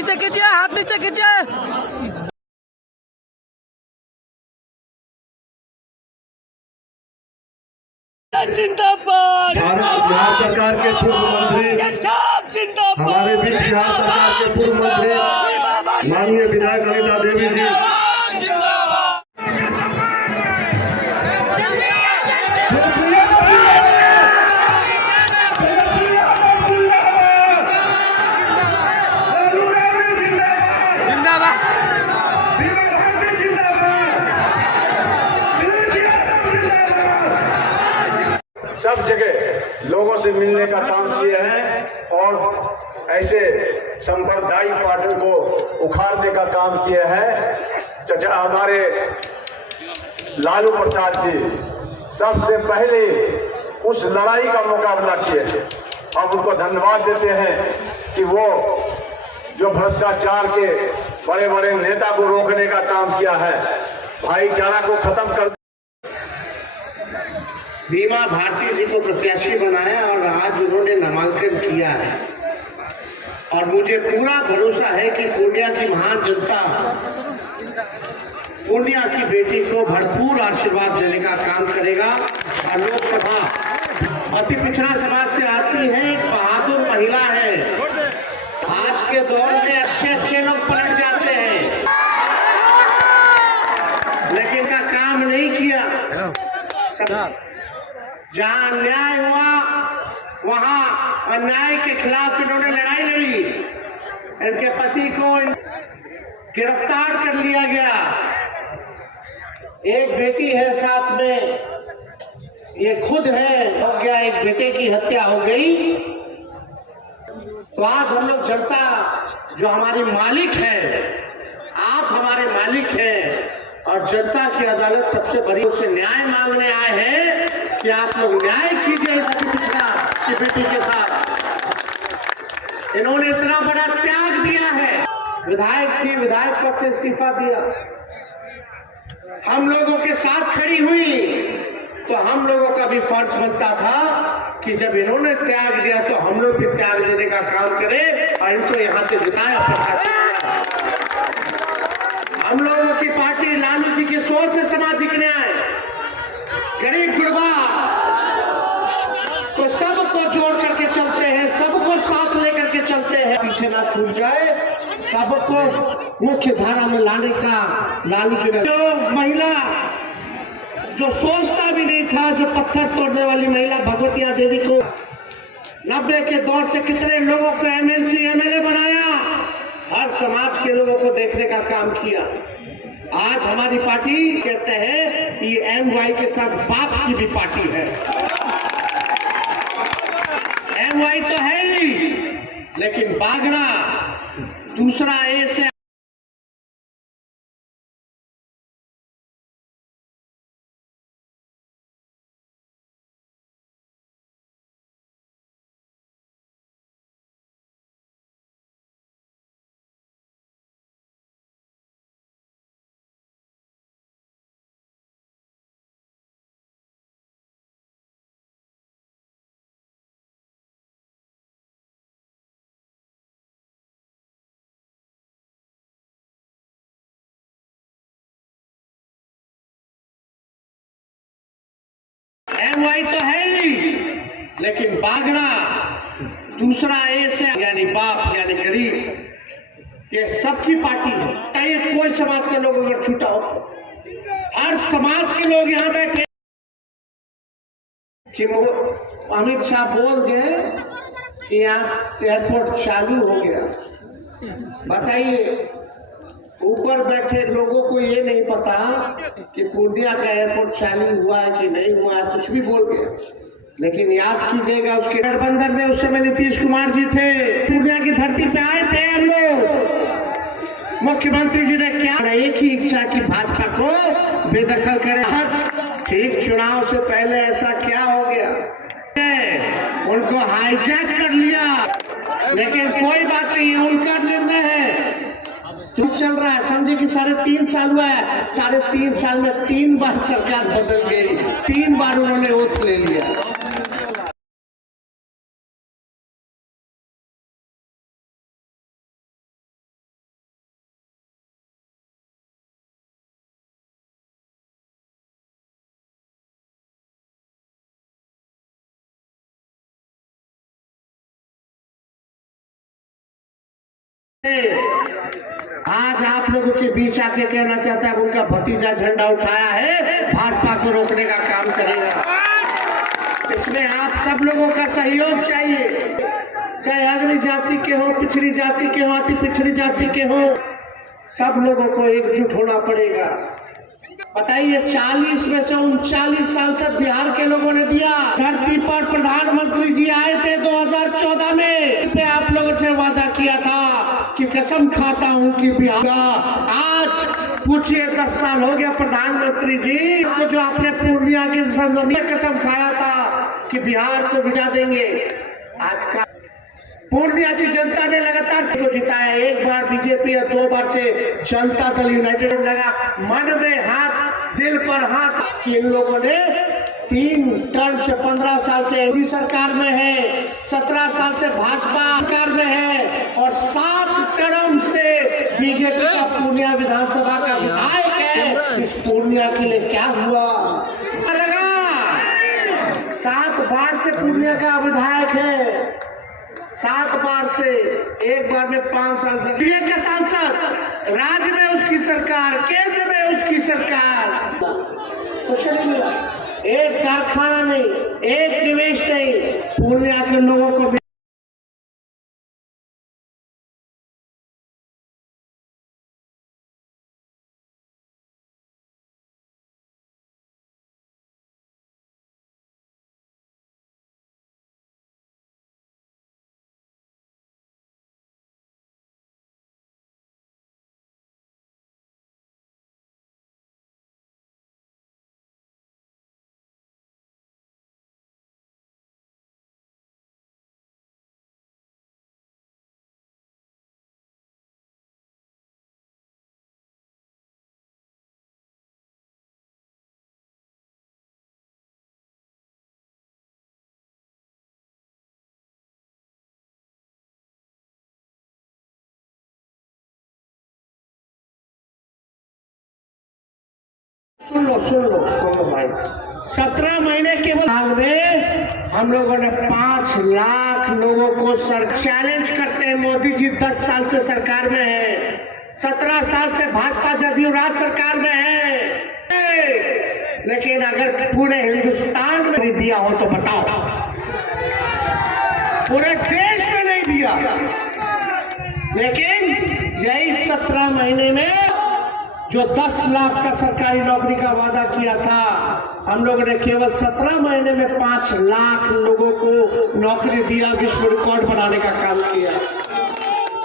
नीचे कीजिए, हाथ नीचे कीजिए। जिंदाबाद। बिहार सरकार के पूर्व मंत्री, हमारे बीच बिहार सरकार के पूर्व मंत्री माननीय विधायक अनिता देवी जी, सब जगह लोगों से मिलने का काम किए हैं और ऐसे सांप्रदायिक पार्टी को उखाड़ने का काम किए हैं। चाचा हमारे लालू प्रसाद जी सबसे पहले उस लड़ाई का मुकाबला किए हैं। हम उनको धन्यवाद देते हैं कि वो जो भ्रष्टाचार के बड़े बड़े नेता को रोकने का काम किया है, भाईचारा को खत्म कर बीमा भारती जी को प्रत्याशी बनाया और आज उन्होंने नामांकन किया है और मुझे पूरा भरोसा है कि पूर्णिया की महान जनता पूर्णिया की बेटी को भरपूर आशीर्वाद देने का काम करेगा। और लोकसभा अति पिछड़ा समाज से आती है, एक बहादुर महिला है। आज के दौर में अच्छे लोग पलट जाते हैं, लेकिन का काम नहीं किया। जहां अन्याय हुआ वहां अन्याय के खिलाफ इन्होंने लड़ाई लड़ी। इनके पति को गिरफ्तार कर लिया गया। एक बेटी है साथ में, ये खुद है, हो गया एक बेटे की हत्या हो गई। तो आज हम लोग जनता जो हमारी मालिक है, आप हमारे मालिक हैं और जनता की अदालत सबसे बड़ी, उससे न्याय मांगने आए हैं कि आप लोग न्याय कीजिए इस अति पिछड़ा की बेटी के साथ। इन्होंने इतना बड़ा त्याग दिया है, विधायक थी, विधायक पद से इस्तीफा दिया, हम लोगों के साथ खड़ी हुई। तो हम लोगों का भी फर्ज बनता था कि जब इन्होंने त्याग दिया तो हम लोग भी त्याग देने का काम करें और इनको यहाँ से जिताया। हम लोगों की पार्टी लालू जी की सोच से सामाजिक न्याय, गरीब गुरबा को सबको जोड़ करके चलते हैं, सबको साथ लेकर के चलते हैं, पीछे ना छूट जाए, सबको मुख्य धारा में लाने का लालू जी ने। जो महिला जो सोचता भी नहीं था, जो पत्थर तोड़ने वाली महिला भगवतिया देवी को 90 के दौर से कितने लोगों को एमएलसी एमएलए बनाया, हर समाज के लोगों को देखने का काम किया। आज हमारी पार्टी कहते हैं ये एमवाई के साथ बाप की भी पार्टी है। एमवाई तो है नहीं, लेकिन बागड़ा दूसरा ए से एमवाई तो है नहीं, लेकिन बागड़ा दूसरा ए से यानी बाप यानी गरीब, ये सबकी पार्टी है। ये कोई समाज के लोग अगर छूटा हो, हर समाज के लोग यहाँ बैठे। अमित शाह बोल गए कि यहाँ एयरपोर्ट चालू हो गया। बताइए, ऊपर बैठे लोगों को ये नहीं पता कि पूर्णिया का एयरपोर्ट चालू हुआ है कि नहीं हुआ है, कुछ भी बोल गए। लेकिन याद कीजिएगा, उसके गठबंधन में उस समय नीतीश कुमार जी थे, पूर्णिया की धरती पे आए थे हम लोग। मुख्यमंत्री जी ने क्या एक ही इच्छा की भाजपा को बेदखल करे। आज ठीक चुनाव से पहले ऐसा क्या हो गया, उनको हाईजैक कर लिया, लेकिन कोई बात नहीं, उनका निर्णय है। तो चल रहा है, समझे कि 3.5 साल हुआ है, 3.5 साल में 3 बार सरकार बदल गई, 3 बार उन्होंने ओथ ले लिया। आज आप लोगों के बीच आके कहना चाहता है उनका भतीजा झंडा उठाया है, भाजपा को रोकने का काम करेगा। इसमें आप सब लोगों का सहयोग चाहिए, चाहे अग्र जाति के हो, पिछड़ी जाति के हो, अति पिछड़ी जाति के हो, सब लोगों को एकजुट होना पड़ेगा। बताइए 40 में से 39 सांसद बिहार के लोगों ने दिया। धरती पर प्रधानमंत्री जी आए थे 2014 में, पे आप लोगों से वादा किया था कि कसम खाता हूं कि बिहार, आज पूछिए 10 साल हो गया प्रधानमंत्री जी को, जो आपने पूर्णिया के सरजमीन कसम खाया था कि बिहार को बिठा देंगे। आज का पूर्णिया की जनता ने लगातार को जिताया, एक बार बीजेपी और 2 बार से जनता दल यूनाइटेड लगा। मन में हाथ, दिल पर हाथ कि इन लोगों ने 3 टर्म से 15 साल से एनडीए सरकार में है, 17 साल से भाजपा सरकार में है और 7 टर्म से बीजेपी का पूर्णिया विधानसभा का विधायक है। इस पूर्णिया के लिए क्या हुआ? लगा 7 बार से पूर्णिया का विधायक है, 7 बार से, एक बार में 5 साल से का सांसद, राज्य में उसकी सरकार, केंद्र में उसकी सरकार, कुछ नहीं मिला। एक कारखाना नहीं, एक निवेश नहीं, पूर्णिया के लोगों को सुन लो भाई। 17 महीने केवल साल में हम लोगों ने 5 लाख लोगों को चैलेंज करते हैं। मोदी जी 10 साल से सरकार में है, 17 साल से भाजपा जदयू राज सरकार में है, लेकिन अगर पूरे हिंदुस्तान में नहीं दिया हो तो बताओ, पूरे देश में नहीं दिया। लेकिन यही 17 महीने में जो 10 लाख का सरकारी नौकरी का वादा किया था, हम लोगों ने केवल 17 महीने में 5 लाख लोगों को नौकरी दिया, विश्व रिकॉर्ड बनाने का काम किया।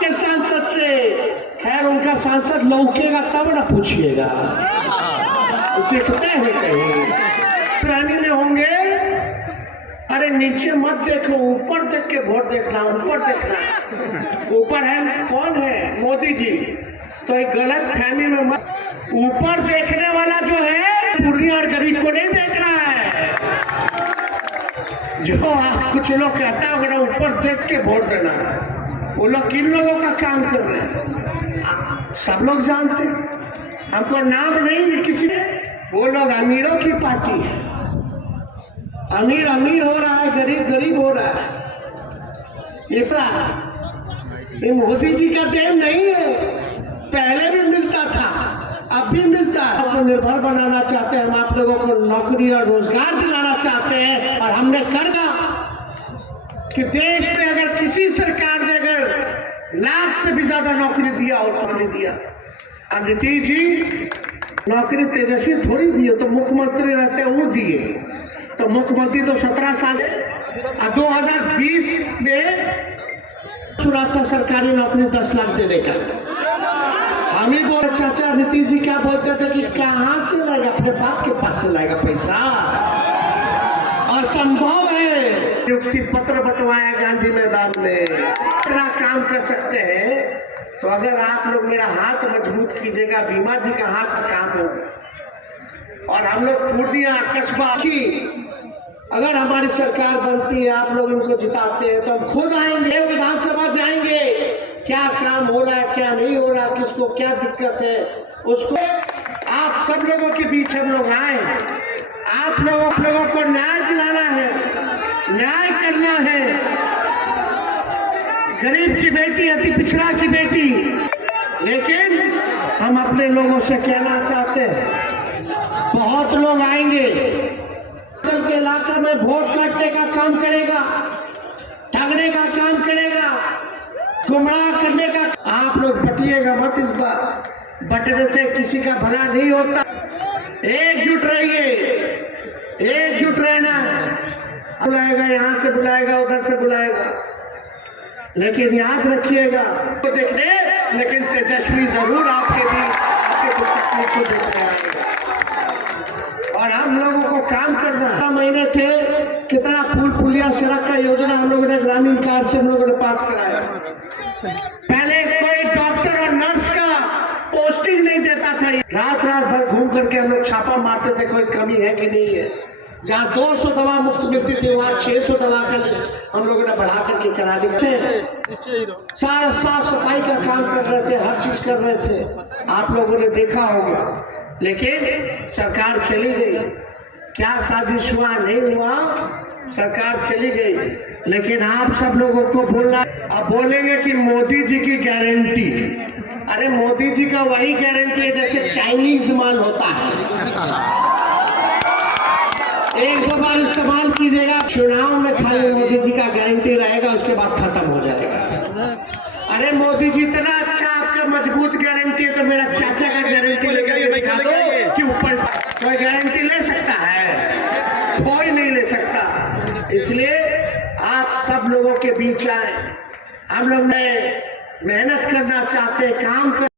के सांसद से, खैर उनका सांसद लौकेगा तब ना पूछिएगा, दिखते हैं कहीं श्रेणी में होंगे। अरे नीचे मत देखो, ऊपर देख के वोट देखना, ऊपर देखना। ऊपर है कौन है? मोदी जी। तो एक गलत फहमी में मत, ऊपर देखने वाला जो है पूर्णिया और गरीब को नहीं देख रहा है। जो कुछ लोग कहता है अगर ऊपर देख के वोट देना, वो लोग किन लोगों का काम कर रहे हैं सब लोग जानते हैं, हमको नाम नहीं किसी, वो लोग अमीरों की पार्टी है। अमीर अमीर हो रहा है, गरीब गरीब हो रहा है। ये मोदी जी का देन नहीं है, पहले भी मिलता था, अब भी मिलता है। आत्मनिर्भर बनाना चाहते हैं हम, आप लोगों को नौकरी और रोजगार दिलाना चाहते हैं, और हमने कर दिया कि देश में अगर किसी सरकार ने अगर लाख से भी ज्यादा नौकरी दिया हो, नौकरी दिया। अब नीतीश जी नौकरी तेजस्वी थोड़ी दिए, तो मुख्यमंत्री रहते वो दिए, तो मुख्यमंत्री तो 17 साल, 2020 में सुना था सरकारी नौकरी 10 लाख देने का। हम ही बोल चाचा नीतीश जी क्या बोलते थे कि कहां से लाएगा, अपने बाप के पास से लाएगा पैसा, असंभव है। नियुक्ति पत्र बंटवाया गांधी मैदान में, इतना काम कर सकते हैं। तो अगर आप लोग मेरा हाथ मजबूत कीजिएगा, बीमा जी का हाथ काम होगा। और हम लोग पूर्णिया कस्बा की अगर हमारी सरकार बनती है, आप लोग इनको जिताते हैं, तो हम खुद आएंगे, विधानसभा जाएंगे, क्या काम हो रहा है क्या नहीं हो रहा, किसको क्या दिक्कत है, उसको आप सब लोगों के बीच हम लोग आए। आप लोगों को न्याय दिलाना है, न्याय करना है। गरीब की बेटी, अति पिछड़ा की बेटी। लेकिन हम अपने लोगों से कहना चाहते हैं, बहुत लोग आएंगे चल के इलाका में वोट काटने का काम करेगा, ठगने का काम करेगा, गुमराह करने का। आप लोग बटिएगा मत इस बार, बटने से किसी का भला नहीं होता। एकजुट रहिए, एकजुट रहना। बुलाएगा, यहाँ से बुलाएगा, उधर से बुलाएगा, लेकिन याद रखिएगा तो देखने, लेकिन तेजस्वी जरूर आपके भी आपके तकलीफ को देखने आएगा। और हम लोगों को काम करना। महीने थे, कितना पुल पुलिया सड़क का योजना हम लोगों ने ग्रामीण कार्ड से हम लोगों ने पास कराया। पहले कोई डॉक्टर और नर्स का पोस्टिंग नहीं देता था। रात रात भर घूम करके हम लोग छापा मारते थे, कोई कमी है कि नहीं है। जहाँ 200 दवा मुफ्त मिलती थी, वहाँ 600 दवा का लिस्ट हम लोगों ने बढ़ा करके करा दिया। सारा साफ सफाई का काम कर रहे थे, हर चीज कर रहे थे, आप लोगों ने देखा होगा। लेकिन सरकार चली गई, क्या साजिश हुआ नहीं हुआ, सरकार चली गई। लेकिन आप सब लोगों को बोलना, अब बोलेंगे कि मोदी जी की गारंटी। अरे मोदी जी का वही गारंटी है जैसे चाइनीज माल होता है, एक दो बार इस्तेमाल कीजिएगा, चुनाव में खाली मोदी जी का गारंटी रहेगा, उसके बाद खत्म हो जाएगा। अरे मोदी जी इतना अच्छा आपका मजबूत गारंटी है, तो मेरा चाचा का गारंटी लेकर दिखा दो कि ऊपर कोई गारंटी ले सकता है, कोई नहीं ले सकता। इसलिए आप सब लोगों के बीच आए, हम लोग मेहनत करना चाहते हैं, काम कर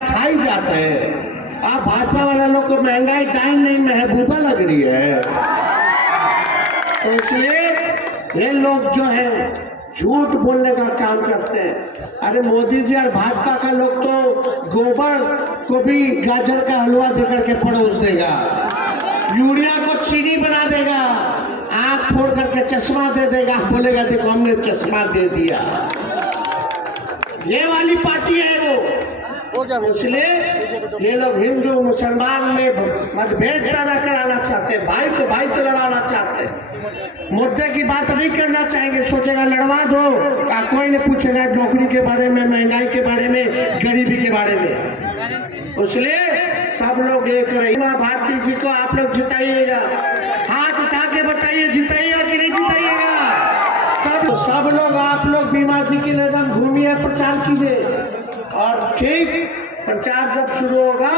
खाई जाते हैं। आप भाजपा वाले लोग को महंगाई टाइम नहीं महबूबा लग रही है, तो इसलिए ये लोग जो है झूठ बोलने का काम करते हैं। अरे मोदी जी और भाजपा का लोग तो गोबर को भी गाजर का हलवा देकर के परोस देगा, यूरिया को चीनी बना देगा, आंख फोड़ करके चश्मा दे देगा, बोलेगा देखो हमने चश्मा दे दिया। ये वाली पार्टी है वो। इसलिए ये लोग हिंदू मुसलमान में मतभेद पैदा कराना चाहते हैं, भाई को भाई से लड़ाना चाहते हैं, मुद्दे की बात नहीं करना चाहेंगे। सोचेगा लड़वा दो, कोई नहीं पूछेगा नौकरी के बारे में, महंगाई के बारे में, गरीबी के बारे में। इसलिए सब लोग एक रहे। भारती जी को आप लोग जिताइएगा, हाथ उठा के बताइए जिताइएगा कि नहीं जिताइएगा। सब लोग आप लोग बीमा जी के लिए एकदम घूमिए, प्रचार कीजिए। और ठीक प्रचार जब शुरू होगा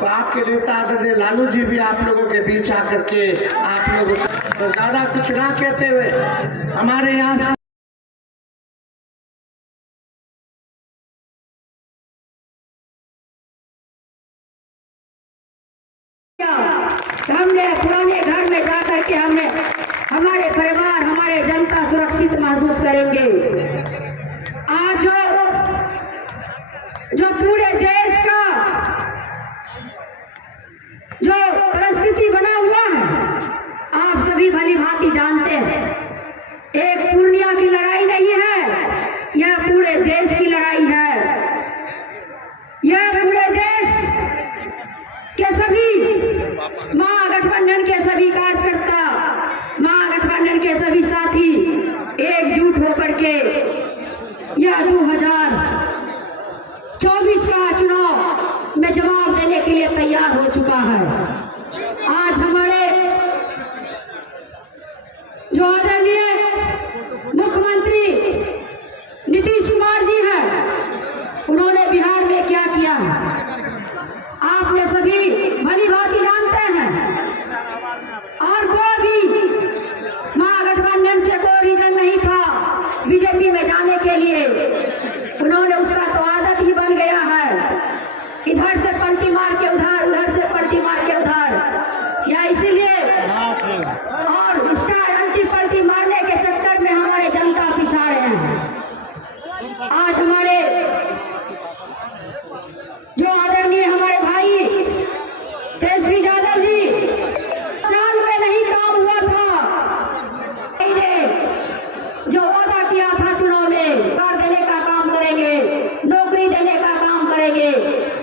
तो आपके नेता आदरणीय लालू जी भी आप लोगों के बीच आकर के आप लोगों से तो ज्यादा कुछ ना कहते हुए हमारे यहाँ हमने पुराने घर में जा करके हमने हमारे परिवार हमारे जनता सुरक्षित महसूस करेंगे। आज जो पूरे देश का जो परिस्थिति बना हुआ है आप सभी भली भांति जानते हैं। एक पूर्णिया की लड़ाई नहीं है, यह पूरे देश की लड़ाई है। यह पूरे देश के सभी महागठबंधन के सभी कार्यकर्ता, महागठबंधन के सभी साथी एकजुट होकर के यह 2024 का चुनाव में जवाब देने के लिए तैयार हो चुका है। आज हमारे जो आदरणीय मुख्यमंत्री नीतीश कुमार जी हैं, उन्होंने बिहार में क्या किया आपने सभी भली भांति जानते हैं। और कोई भी महागठबंधन से कोई रीजन नहीं था बीजेपी में जाने के लिए, उन्होंने उसका तो आदत ही बन गया है, इधर से पलटी मार के उधर, उधर से पलटी मार के उधर। या इसीलिए और इसका एंटी पलटी मारने के चक्कर में हमारे जनता पिछा रहे हैं। आज हमारे जो आदरणीय हमारे भाई तेजस्वी यादव जी, साल में नहीं काम हुआ था, जो वादा किया था चुनाव में कार देने का काम करेंगे, नौकरी देने का काम करेंगे,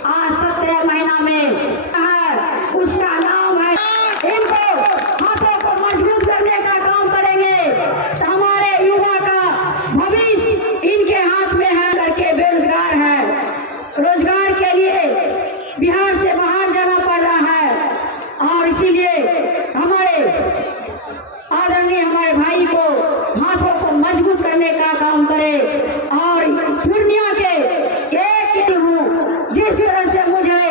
आज 17 महीना में है, उसका नाम है। इनको हाथों को मजबूत करने का काम करेंगे तो हमारे युवा का भविष्य इनके हाथ में है। करके बेरोजगार है, रोजगार के लिए बिहार से बाहर जाना पड़ रहा है। और इसीलिए हमारे आदरणीय हमारे भाई को हाथों को मजबूत करने का काम करे। और पूर्णिया के एक हूँ, जिस तरह से मुझे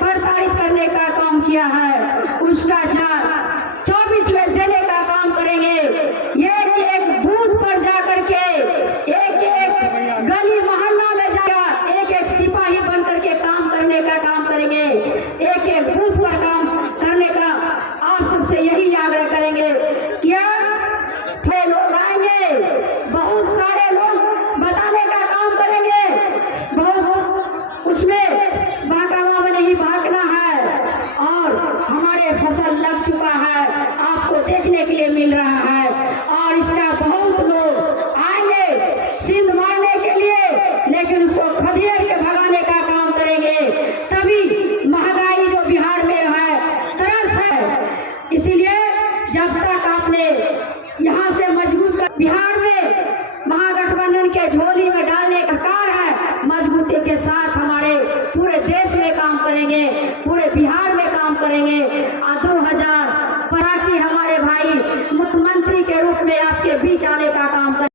प्रताड़ित करने का काम किया है उसका 24 में देने का काम करेंगे। एक एक बूथ पर जाकर के, एक एक गली मोहल्ला में जाकर एक एक सिपाही बन करके काम करने का काम करेंगे। एक एक बूथ पर काम करने का आप सबसे यही आग्रह करेंगे। क्या लोग आएंगे, बहुत सारे लोग बताने का काम करेंगे, बहुत उसमें बहकावा में नहीं भागना है। और हमारे फसल लग चुका है, आपको देखने के लिए मिल रहा है। और इसका बहुत लोग आएंगे सिंध मारने के लिए, लेकिन उसको खदेड़ के भगाने का काम करेंगे। तभी महंगाई जो बिहार में है तरस है। इसीलिए जब तक आपने यहाँ से मजबूत कर, बिहार में महागठबंधन के झोली में डालने का कार्य है, मजबूती के साथ हमारे पूरे देश में काम करेंगे, पूरे बिहार में काम करेंगे। 2015 की हमारे भाई मुख्यमंत्री के रूप में आपके बीच आने का काम करेंगे।